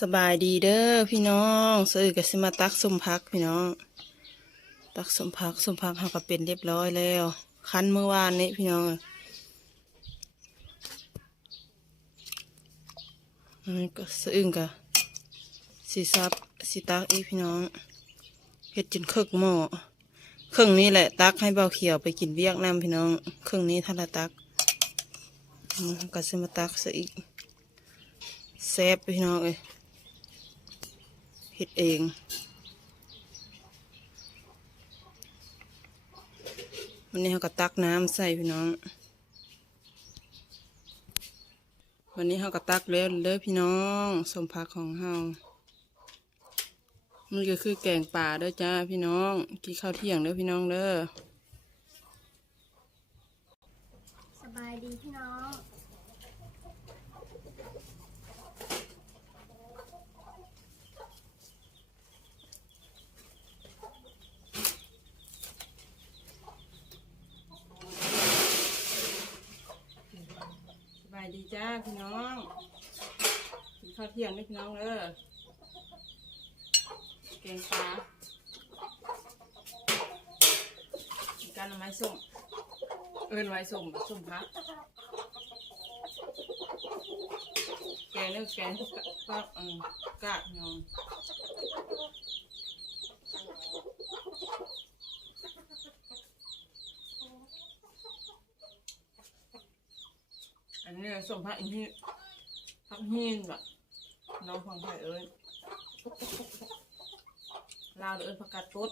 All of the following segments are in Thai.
สบายดีเด้อพี่น้องซื้อก็สิมาตักสมพักพี่น้อง ตักสมพักสมพักเขาก็เป็นเรียบร้อยแล้ว คั้นเมื่อวานนี้พี่น้องอันนี้ก็สะอึ้งก็สีซับสีตักอีพี่น้องเฮ็ดจนเครึ่งหม้อเครื่องนี้แหละตักให้เบาเขียวไปกินเวียกน้ำพี่น้อง เครื่องนี้ทานละตักอืมก็สิมาตักซะอีกแซ่บพี่น้องเอ้ย เห็ดเองวันนี้เขาก็ตักน้ำใส่พี่น้อง วันนี้เขาก็ตักแล้วเด้อพี่น้องสมผักของเฮามันก็คือแกงป่าเด้อจ้าพี่น้องกินข้าวเที่ยงเด้อพี่น้องเด้อ สบายดีพี่น้อง สบายดี จ้าพี่น้องกินข้าวเที่ยงเด้อพี่น้องเด้อแกงปลาการละไม้ส้มเอินไม้ส้มส้มพักแกงเนื้อแกงก็อืมกากพี่น้อง อันนี้ส้มพักอีกที่พักหินแบบน้องฟังไทยเอ้ยลาวเอ้ยผักกาดตุ๊ด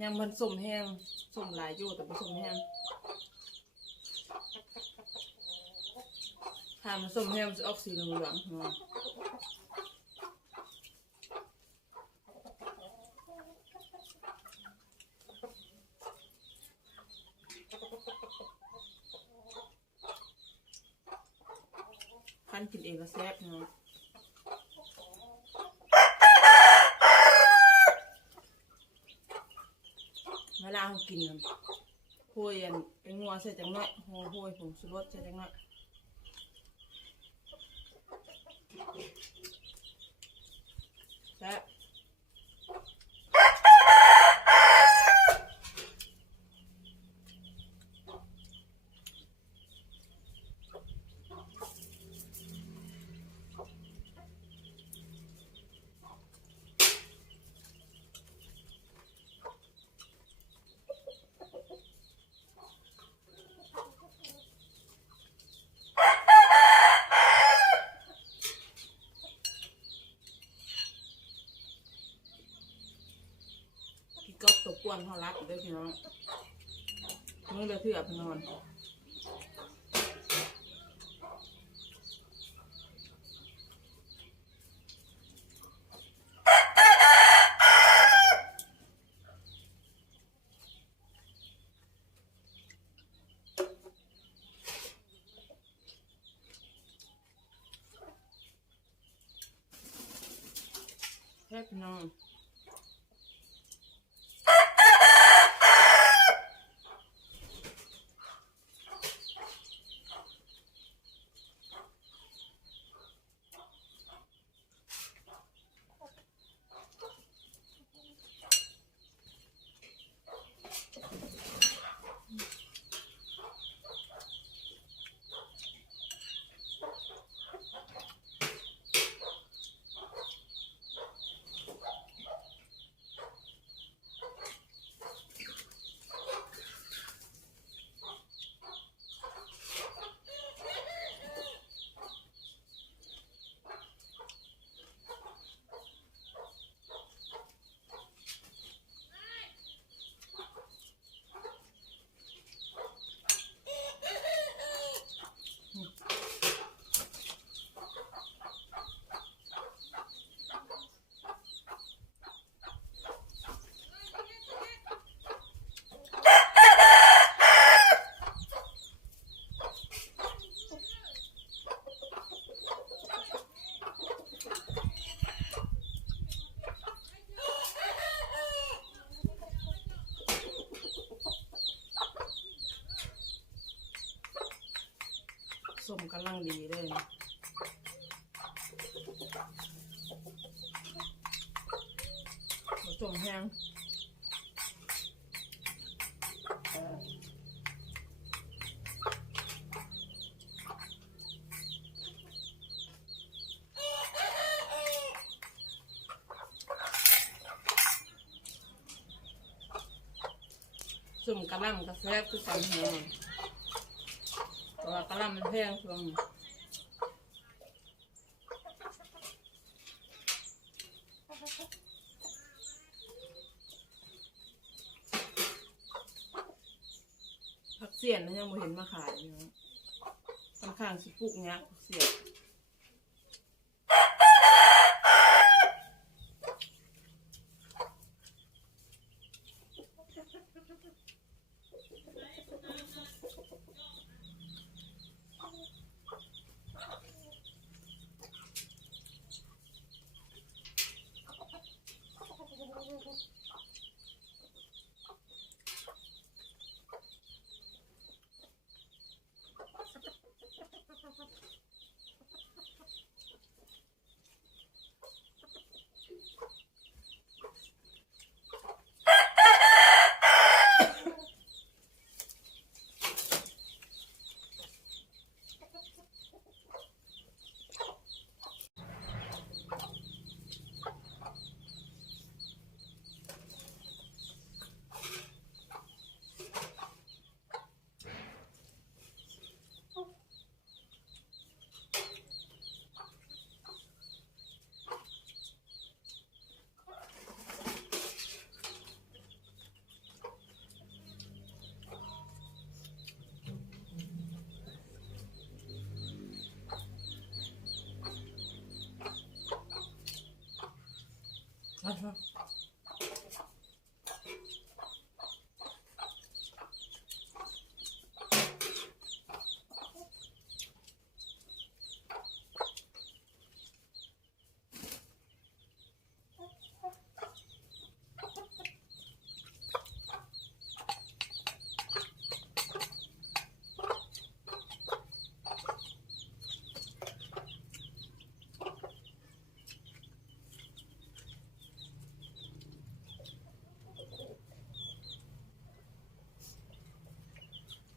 ยังมันส้มแห้งส้มหลายอยู่แต่ไม่ส้มแห้งถ้ามันส้มแห้งจะออกสีเหลืองๆเนาะ คันกินเองก็แซ่บเนาะเวลาเขากินน่ะโหยอันเป็นงัวใส่จังหน่อยโห้ยโหยผงชูรสใส่จังหน่อยแซ่บ พี่ก๊อฟตัวกวนเขารักอยู่ด้วยพี่น้องมือเดือดเถื่อพนอนแค่พี่น้อง กำลังดีเลยจมแห้งซุ่มกระลังกระแซกคือสามแห้ง ว่ากระลำมันแพงช่วงนี้ผักเสียนนะยังไม่เห็นมาขายอยู่ค่อนข้างสิปลูกเนี้ยผักเสียน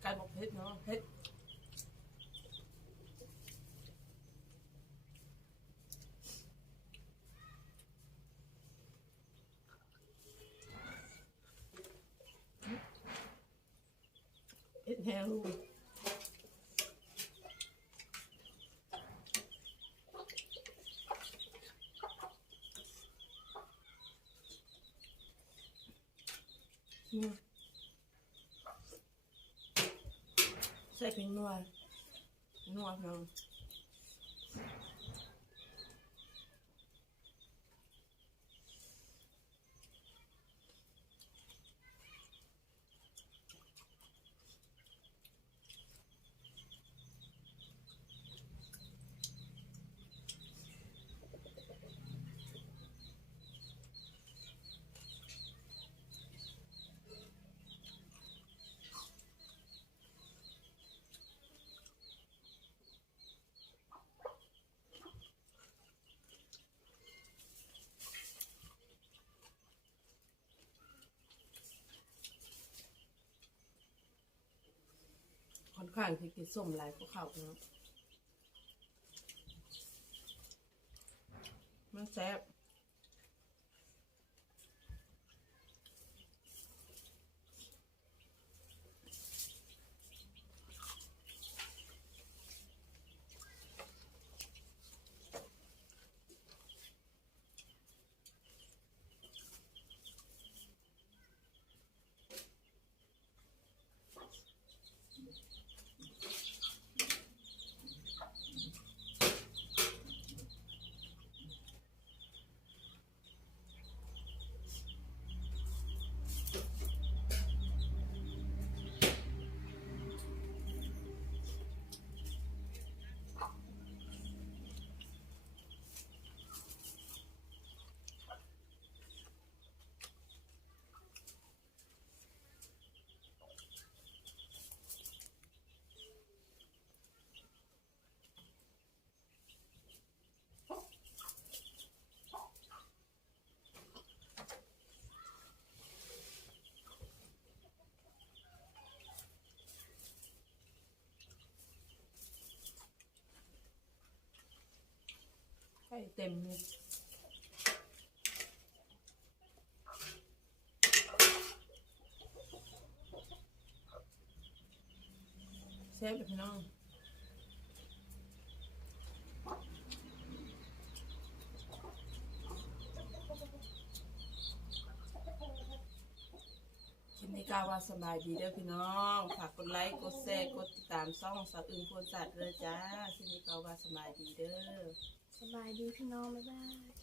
ไก่บอกเพชรเนาะเพชรเพชรแห้งลูกอืม ใส่เป็นนัวนัวเนาะ อนข้างที่กินส้มหลายก็เข้าวเนาะมันแซ่บ เต็มเลยเซฟพี่น้องคลิปนี้กาว่าสบายดีเด้อพี่น้อง ฝากกดไลค์ กดแชร์ กดติดตามช่องสาวอื่นคนสัตว์เลยจ้าคลิปนี้กาวว่าสบายดีเด้อ สบายดีพี่น้องบ๊ายบาย